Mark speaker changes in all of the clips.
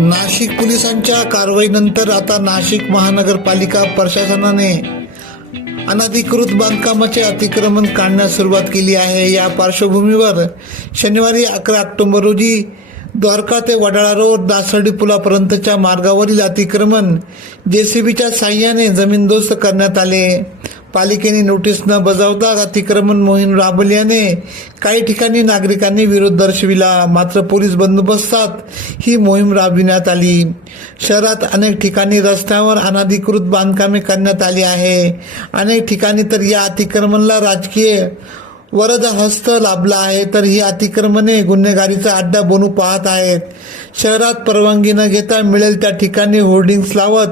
Speaker 1: नाशिक पोलिसांच्या कारवाईनंतर आता नाशिक महानगरपालिका प्रशासनाने अनधिकृत बांधकामाचे अतिक्रमण काढण्यास सुरुवात केली आहे. या पार्श्वभूमीवर शनिवारी अकरा ऑक्टोबर रोजी द्वारका ते वडाळा रोड दासर्डी पुलापर्यंतच्या मार्गावरील अतिक्रमण जेसीबीच्या साह्याने जमीनदोस्त करण्यात आले. पालिकेने नोटीस न बजावता अतिक्रमण मोहीम राबवल्याने काही ठिकाणी नागरिकांनी विरोध दर्शविला. मात्र पोलीस बंदोबस्तात ही मोहीम राबविण्यात आली. शहरात अनेक ठिकाणी रस्त्यावर अनधिकृत बांधकामे करण्यात आली आहे. अनेक ठिकाणी तर या अतिक्रमणला राजकीय वरद हस्त लाभला आहे तर ही अतिक्रमणे गुन्हेगारीचा अड्डा बनू पाहत आहेत. शहरात परवानगी न घेता मिळेल त्या ठिकाणी होर्डिंग्स लावत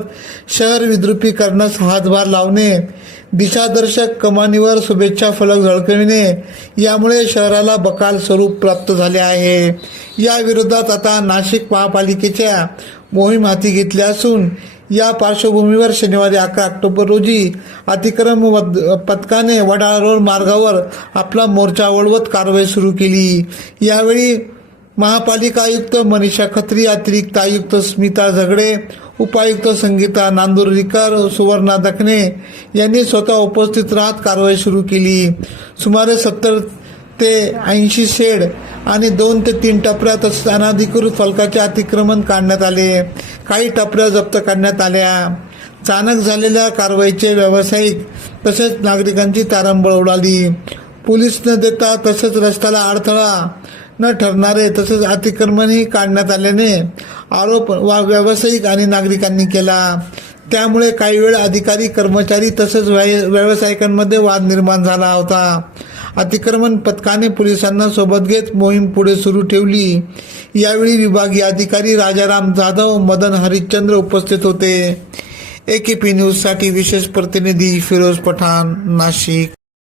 Speaker 1: शहर विद्रुपी करण्यास हातभार लावणे. दिशादर्शक कमानीवर शुभेच्छा फलक झळकविणे. यामुळे शहराला बकाल स्वरूप प्राप्त झाले आहे. या विरोधात आता नाशिक महापालिकेच्या मोहीम हाती घेतल्या असून या पार्श्वभूमीवर शनिवारी अकरा ऑक्टोबर रोजी अतिक्रम पथकाने वडाळा रोड मार्गावर आपला मोर्चा वळवत कारवाई सुरू केली. यावेळी महापालिका आयुक्त मनीषा खत्री अतिरिक्त आयुक्त स्मिता झगडे उपायुक्त संगीता नांदुर्डीकर सुवर्णा दखने यांनी स्वतः उपस्थित राहत कारवाई सुरू केली. सुमारे सत्तर ते ऐंशी शेड आणि दोन ते तीन टपऱ्या तसेच अनाधिकृत फलकाचे अतिक्रमण काढण्यात आले. काही टपऱ्या जप्त करण्यात आल्या. चाणक झालेल्या कारवाईचे व्यावसायिक तसेच नागरिकांची तारंबळ उडाली. पोलीस न देता तसेच रस्त्याला अडथळा न ठरणारे तसेच अतिक्रमणही काढण्यात आल्याने आरोप वा व्यावसायिक आणि नागरिकांनी केला. त्यामुळे काही वेळ अधिकारी कर्मचारी तसेच व्याय- व्यावसायिकांमध्ये वाद निर्माण झाला होता. अतिक्रमण पथकाने पोलिसांना सोबत घेत मोहीम पुढे सुरू ठेवली. यावेळी विभागीय अधिकारी राजाराम जाधव मदन हरिश्चंद्र उपस्थित होते. एकेपी न्यूजसाठी विशेष प्रतिनिधी फिरोज पठाण नाशिक.